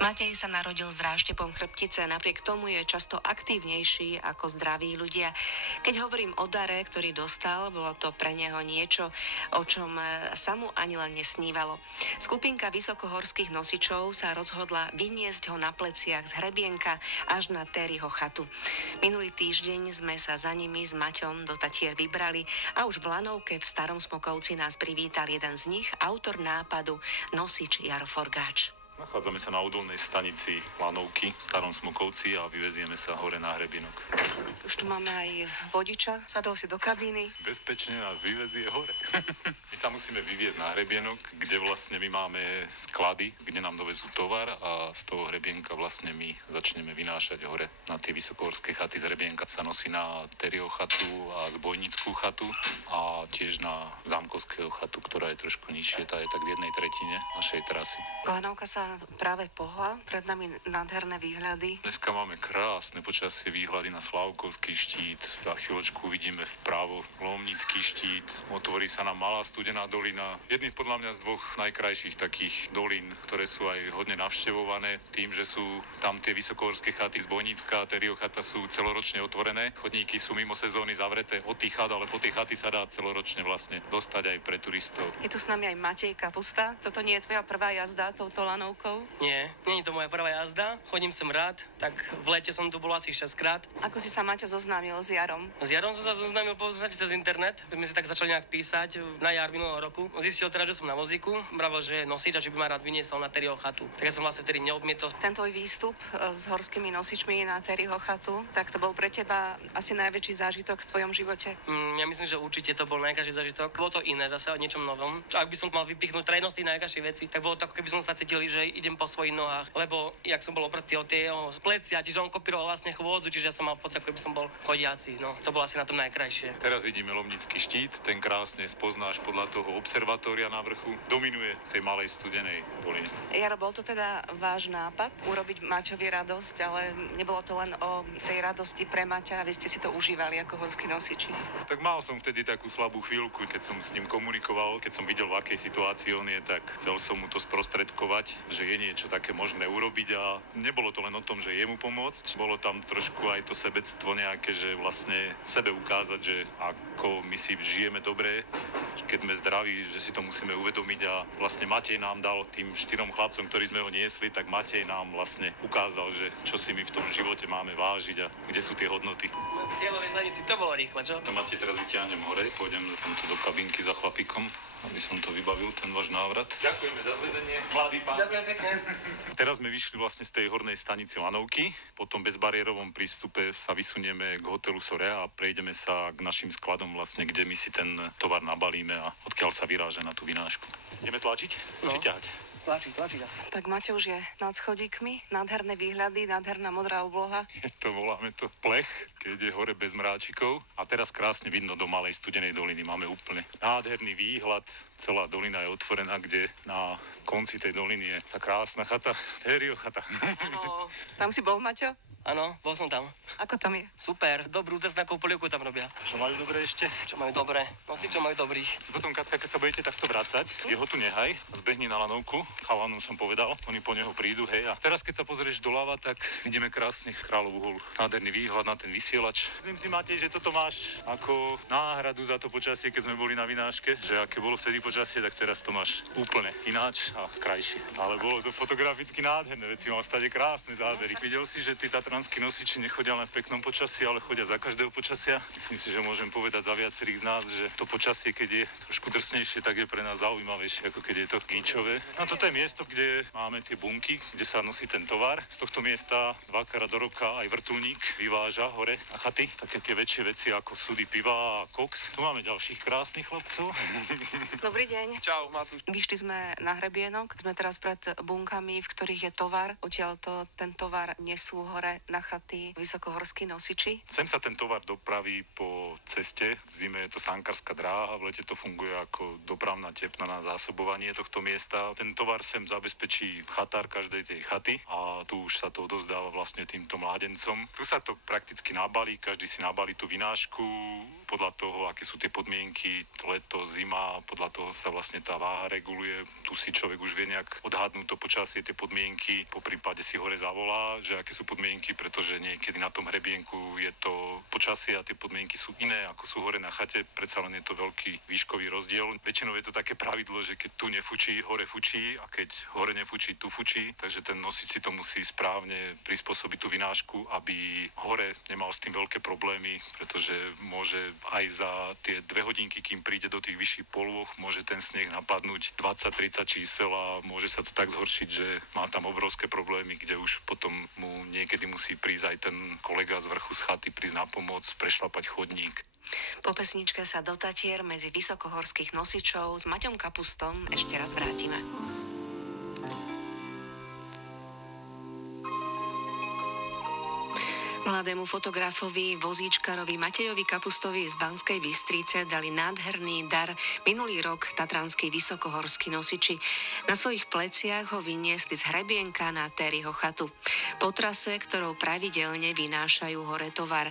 Matej sa narodil s ráštepom chrbtice, napriek tomu je často aktívnejší ako zdraví ľudia. Keď hovorím o dare, ktorý dostal, bolo to pre neho niečo, o čom sa mu ani len nesnívalo. Skupinka vysokohorských nosičov sa rozhodla vyniesť ho na pleciach z hrebienka až na Terryho chatu. Minulý týždeň sme sa za nimi s Maťom do Tatier vybrali a už v lanovke v Starom Smokovci nás privítal jeden z nich, autor nápadu, nosič Jaro Forgáč. Nachádzame sa na údolnej stanici Lanovky v Starom Smokovci a vyvezieme sa hore na hrebienok. Už tu máme aj vodiča, sadol si do kabíny. Bezpečne nás vyvezie hore. My sa musíme vyviezť na hrebienok, kde vlastne my máme sklady, kde nám dovezú tovar a z toho hrebienka vlastne my začneme vynášať hore na tie vysokohorské chaty. Z hrebienka sa nosí na Terryho chatu a Zbojnickú chatu a tiež na Zámkovského chatu, ktorá je trošku nižšie, tá je tak v 1/3 našej trasy. Lanovka sa práve pohla, pred nami nádherné výhľady. Dneska máme krásne počasie, výhľady na Slávkovský štít, za chvíľočku vidíme vpravo Lomnický štít, otvorí sa nám Malá Studená dolina. Jedný podľa mňa z dvoch najkrajších takých dolín, ktoré sú aj hodne navštevované, tým, že sú tam tie vysokohorské chaty, Zbojnická a Terryho chata sú celoročne otvorené. Chodníky sú mimo sezóny zavreté od tých chat, ale po tých chaty sa dá celoročne vlastne dostať aj pre turistov. Je tu s nami aj Matej Kapusta. Toto nie je tvoja prvá jazda touto lanovkou? Nie, nie je to moja prvá jazda. Chodím sem rád, tak v lete som tu bol asi 6-krát. Ako si sa Maťo zoznámil s Jarom? S Jarom som sa zoznámil poznať cez internet. My sme si tak začali nejak písať na jar minulého roku. Zistil teda, že som na vozíku, vravel, že je nosič a že by ma rád vyniesol na Terryho chatu. Tak ja som vlastne vtedy neodmietol. Ten tvoj výstup s horskými nosičmi na Terryho chatu, tak to bol pre teba asi najväčší zážitok v tvojom živote? Ja myslím, že určite to bol najkrajší zážitok. Bolo to iné, zase o niečom novom. Ak by som mal vypichnúť prednosť tých najkrajších vecí, tak bolo to, ako keby som sa cítil, že idem po svojich nohách, lebo jak som bol opretý o tie jeho plecia, čiže on kopíroval vlastne chôdzu, čiže ja som mal pocit, ako by som bol chodiaci. No, to bolo asi na tom najkrajšie. Teraz vidíme Lomnický štít, ten krásne spoznáš podľa toho observatória na vrchu, dominuje tej Malej Studenej doline. Jaro, bol to teda váš nápad urobiť Maťovi radosť, ale nebolo to len o tej radosti pre Maťa, vy ste si to užívali ako horskí nosiči. Tak mal som vtedy takú slabú chvíľku, keď som s ním komunikoval, keď som videl, v akej situácii on je, tak chcel som mu to sprostredkovať, že je niečo také možné urobiť a nebolo to len o tom, že jemu pomôcť, bolo tam trošku aj to sebectvo nejaké, že vlastne sebe ukázať, že ako my si žijeme dobre, keď sme zdraví, že si to musíme uvedomiť a vlastne Matej nám dal tým 4 chlapcom, ktorí sme ho niesli, tak Matej nám vlastne ukázal, že čo si my v tom živote máme vážiť a kde sú tie hodnoty. V cieľovej stanici to bolo rýchle, čo? Matej, teraz vyťahnem hore, pôjdem do kabinky za chlapikom, aby som to vybavil, ten váš návrat. Ďakujeme za zväzenie, mladý pán. Ďakujem pekne. Teraz sme vyšli vlastne z tej hornej stanice Lanovky, po tom bezbariérovom prístupe sa vysunieme k hotelu Sorea a prejdeme sa k našim skladom vlastne, kde my si ten tovar nabalíme a odkiaľ sa vyráža na tú vynášku. Ideme tlačiť? No. Či ťahať? Tlačí asi. Tak Maťo už je nad schodíkmi, nádherné výhľady, nádherná modrá obloha. Voláme to plech, keď je hore bez mráčikov. A teraz krásne vidno do Malej Studenej doliny. Máme úplne nádherný výhľad. Celá dolina je otvorená, kde na konci tej doliny je tá krásna chata. Terryho chata. Áno. Tam si bol, Maťo? Áno, bol som tam. Ako tam je? Super, dobrú cestnákovú polievku tam robia. Čo majú dobre ešte? Čo majú dobre? Nosičov majú dobrých. Potom, Katka, keď sa budete takto vracať, jeho tu nehaj, zbehni na lanovku, chalanom som povedal, oni po neho prídu, hej. A teraz, keď sa pozrieš doľava, tak vidíme krásne Kráľovú holu. Nádherný výhľad na ten vysielač. Myslím si, Matej, že toto máš ako náhradu za to počasie, keď sme boli na vynáške, že aké bolo vtedy počasie, tak teraz to máš úplne ináč a krajšie. Ale bolo to fotograficky nádherné, veci mal stade krásne zábery. Videl si, že tí tatranskí nosiči nechodia len v peknom počasí, ale chodia za každého počasia. Myslím si, že môžem povedať za viacerých z nás, že to počasie, keď je trošku drsnejšie, tak je pre nás zaujímavejšie, ako keď je to gíčové. No toto je miesto, kde máme tie bunky, kde sa nosí ten tovar. Z tohto miesta dvakrát do roka aj vrtuľník vyváža hore na chaty. Také tie väčšie veci ako súdy piva a koks. Tu máme ďalších krásnych chlapcov. Dobrý deň. Čau, Matúš. Vyšli sme na hrebienok, sme teraz pred bunkami, v ktorých je tovar. Odtiaľ ten tovar nesú hore na chaty vysokohorskí nosiči? Sem sa ten tovar dopraví po ceste. V zime je to sankárska dráha, v lete to funguje ako dopravná tepna na zásobovanie tohto miesta. Ten tovar sem zabezpečí chatár každej tej chaty a tu už sa to odovzdáva vlastne týmto mládencom. Tu sa to prakticky nabalí, každý si nabalí tú vynášku podľa toho, aké sú tie podmienky, leto, zima, podľa toho sa vlastne tá váha reguluje. Tu si človek už vie nejak odhadnúť to počasie, tie podmienky, po prípade si hore zavolá, že aké sú podmienky, pretože niekedy na tom hrebienku je to počasie a tie podmienky sú iné, ako sú hore na chate, predsa len je to veľký výškový rozdiel. Väčšinou je to také pravidlo, že keď tu nefučí, hore fučí a keď hore nefučí, tu fučí, takže ten nosič si to musí správne prispôsobiť tú vynášku, aby hore nemal s tým veľké problémy, pretože môže aj za tie 2 hodinky, kým príde do tých vyšších polôch, môže ten sneh napadnúť 20-30 čísel a môže sa to tak zhoršiť, že má tam obrovské problémy, kde už potom mu niekedy musí prísť aj ten kolega z vrchu z chaty, prísť na pomoc, prešlapať chodník. Po pesničke sa do Tatier medzi vysokohorských nosičov s Maťom Kapustom ešte raz vrátime. Mladému fotografovi, vozíčkarovi Matejovi Kapustovi z Banskej Bystrice dali nádherný dar minulý rok tatranskí vysokohorskí nosiči. Na svojich pleciach ho vyniesli z hrebienka na Terryho chatu. Po trase, ktorou pravidelne vynášajú hore tovar.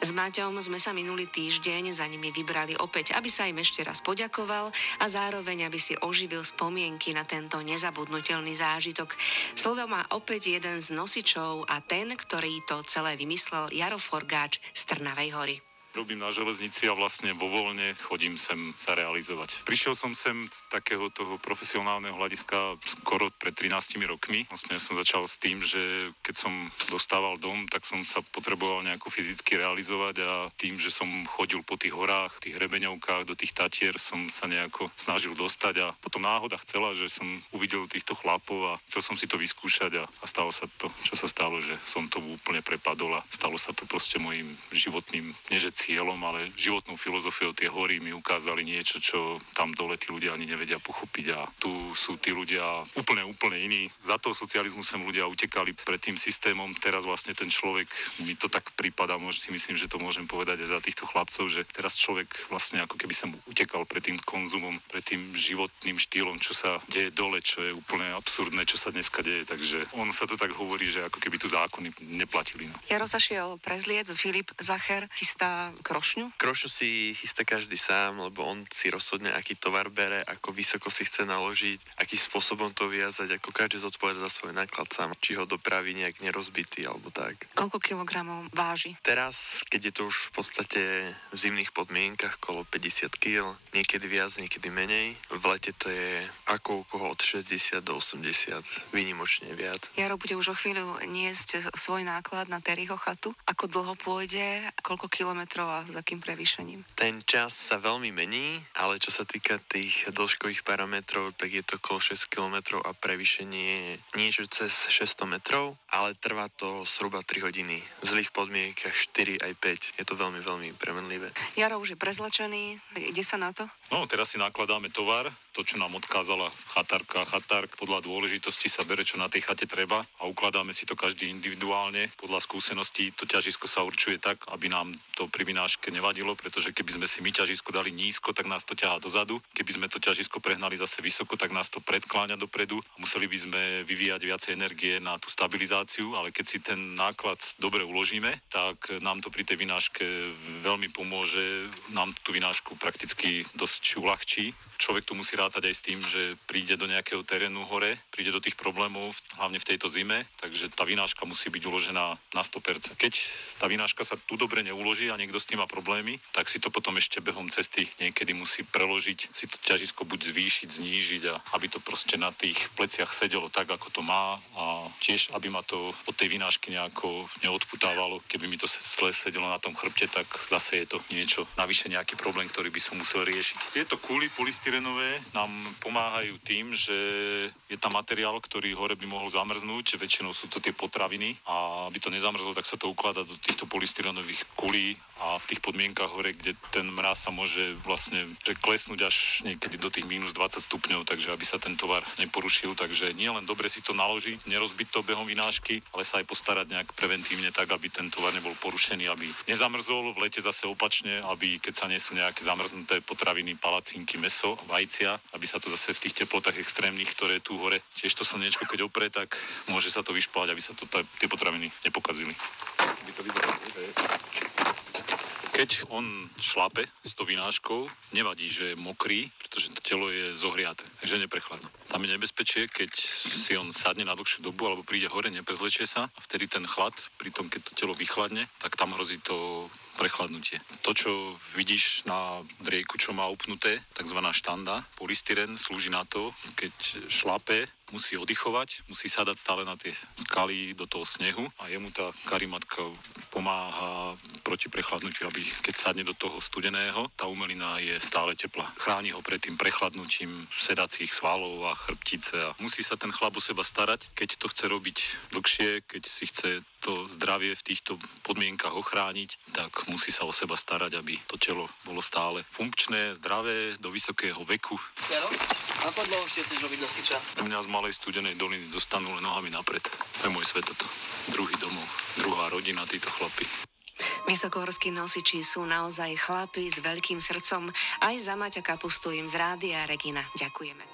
S Maťom sme sa minulý týždeň za nimi vybrali opäť, aby sa im ešte raz poďakoval a zároveň, aby si oživil spomienky na tento nezabudnutelný zážitok. Slovo má opäť jeden z nosičov a ten, ktorý to celé vymyslel, Jaro Forgáč z Trnavej Hory. Robím na železnici a vlastne vo voľne chodím sem sa realizovať. Prišiel som sem z takého toho profesionálneho hľadiska skoro pred 13 rokmi. Vlastne som začal s tým, že keď som dostával dom, tak som sa potreboval nejako fyzicky realizovať a tým, že som chodil po tých horách, tých hrebeňovkách, do tých Tatier, som sa nejako snažil dostať a potom náhoda chcela, že som uvidel týchto chlapov a chcel som si to vyskúšať a stalo sa to, čo sa stalo, že som to úplne prepadol a stalo sa to proste mojím životným, nie že cieľom, ale životnou filozofiou. Tie hory mi ukázali niečo, čo tam dole tí ľudia ani nevedia pochopiť a tu sú tí ľudia úplne iní. Za toho socializmu sem ľudia utekali pred tým systémom. Teraz vlastne ten človek, mi to tak prípada, si myslím, že to môžem povedať aj za týchto chlapcov, že teraz človek vlastne ako keby sa mu utekal pred tým konzumom, pred tým životným štýlom, čo sa deje dole, čo je úplne absurdné, čo sa dneska deje. Takže on sa to tak hovorí, že ako keby tu zákony neplatili. No. Jaro sa šiel prezliec, Filip Zacher chystá krošňu? Krošňu si chystá každý sám, lebo on si rozhodne, aký tovar bere, ako vysoko si chce naložiť, akým spôsobom to viazať, ako každý zodpoveda za svoj náklad sám, či ho dopraví nejak nerozbitý alebo tak. Koľko kilogramov váži? Teraz, keď je to už v podstate v zimných podmienkach, okolo 50 kg, niekedy viac, niekedy menej. V lete to je ako u koho od 60 do 80, výnimočne viac. Jaro bude už o chvíľu niesť svoj náklad na Terryho chatu. Ako dlho pôjde, koľko kilometrov a s akým prevýšením? Ten čas sa veľmi mení, ale čo sa týka tých dĺžkových parametrov, tak je to okolo 6 km a prevýšenie je niečo cez 600 metrov, ale trvá to zhruba 3 hodiny. V zlých podmienkach 4 aj 5. Je to veľmi premenlivé. Jaro už je prezlečený, ide sa na to? No, teraz si nakladáme tovar, to, čo nám odkázala chatárka. Chatár podľa dôležitosti sa bere, čo na tej chate treba a ukladáme si to každý individuálne. Podľa skúseností to ťažisko sa určuje tak, aby nám to pri vynáške nevadilo, pretože keby sme si my ťažisko dali nízko, tak nás to ťahá dozadu. Keby sme to ťažisko prehnali zase vysoko, tak nás to predkláňa dopredu. Museli by sme vyvíjať viacej energie na tú stabilizáciu, ale keď si ten náklad dobre uložíme, tak nám to pri tej vynáške veľmi pomôže. Nám tú vynášku prakticky dosť uľahčí. Človek tu musí rátať aj s tým, že príde do nejakého terénu hore, príde do tých problémov, hlavne v tejto zime, takže tá vynáška musí byť uložená na 100%. Keď tá vynáška sa tu dobre neuloží a niekto s tým má problémy, tak si to potom ešte behom cesty niekedy musí preložiť, si to ťažisko buď zvýšiť, znížiť a aby to proste na tých pleciach sedelo tak, ako to má a tiež, aby ma to od tej vynášky nejako neodputávalo. Keby mi to sedelo na tom chrbte, tak zase je to niečo, navyše nejaký problém, ktorý by som musel riešiť. Tieto kuly polystyrenové nám pomáhajú tým, že je tam materiál, ktorý hore by mohol zamrznúť, väčšinou sú to tie potraviny a aby to nezamrzlo, tak sa to ukladá do týchto polystyrenových kulí a v tých podmienkach hore, kde ten mráz sa môže vlastne klesnúť až niekedy do tých minus 20 stupňov, takže aby sa ten tovar neporušil, takže nie len dobre si to naložiť, nerozbiť to behom vynášky, zložky, ale sa aj postarať nejak preventívne tak, aby ten tovar nebol porušený, aby nezamrzol, v lete zase opačne, aby keď sa nesú nejaké zamrznuté potraviny, palacinky, mäso, vajcia, aby sa to zase v tých teplotách extrémnych, ktoré tu hore, tiež to slniečko keď opre, tak môže sa to vyšplhať, aby sa to tie potraviny nepokazili. Keď on šlape s tou vynáškou, nevadí, že je mokrý, pretože to telo je zohriaté, takže neprechladne. Tam je nebezpečie, keď si on sadne na dlhšiu dobu alebo príde hore, neprezlečie sa a vtedy ten chlad, pri tom, keď to telo vychladne, tak tam hrozí to prechladnutie. To, čo vidíš na driejku, čo má upnuté, takzvaná štanda, polystyren, slúži na to, keď šlape, musí oddychovať, musí sadať stále na tie skaly do toho snehu a jemu tá karimatka pomáha proti prechladnutiu, aby keď sadne do toho studeného, tá umelina je stále teplá. Chráni ho pred tým prechladnutím sedacích svalov a chrbtice a musí sa ten chlap o seba starať, keď to chce robiť dlhšie, keď si chce to zdravie v týchto podmienkach ochrániť, tak musí sa o seba starať, aby to telo bolo stále funkčné, zdravé, do vysokého veku. Jaro, ako dlho ešte chceš robiť nosiča? Mňa z malej studenej doliny dostanú len nohami napred. To je môj svet toto. Druhý domov, druhá rodina, títo chlapi. Vysokohorskí nosiči sú naozaj chlapi s veľkým srdcom. Aj za Maťa Kapustu im z Rádia Regina ďakujeme.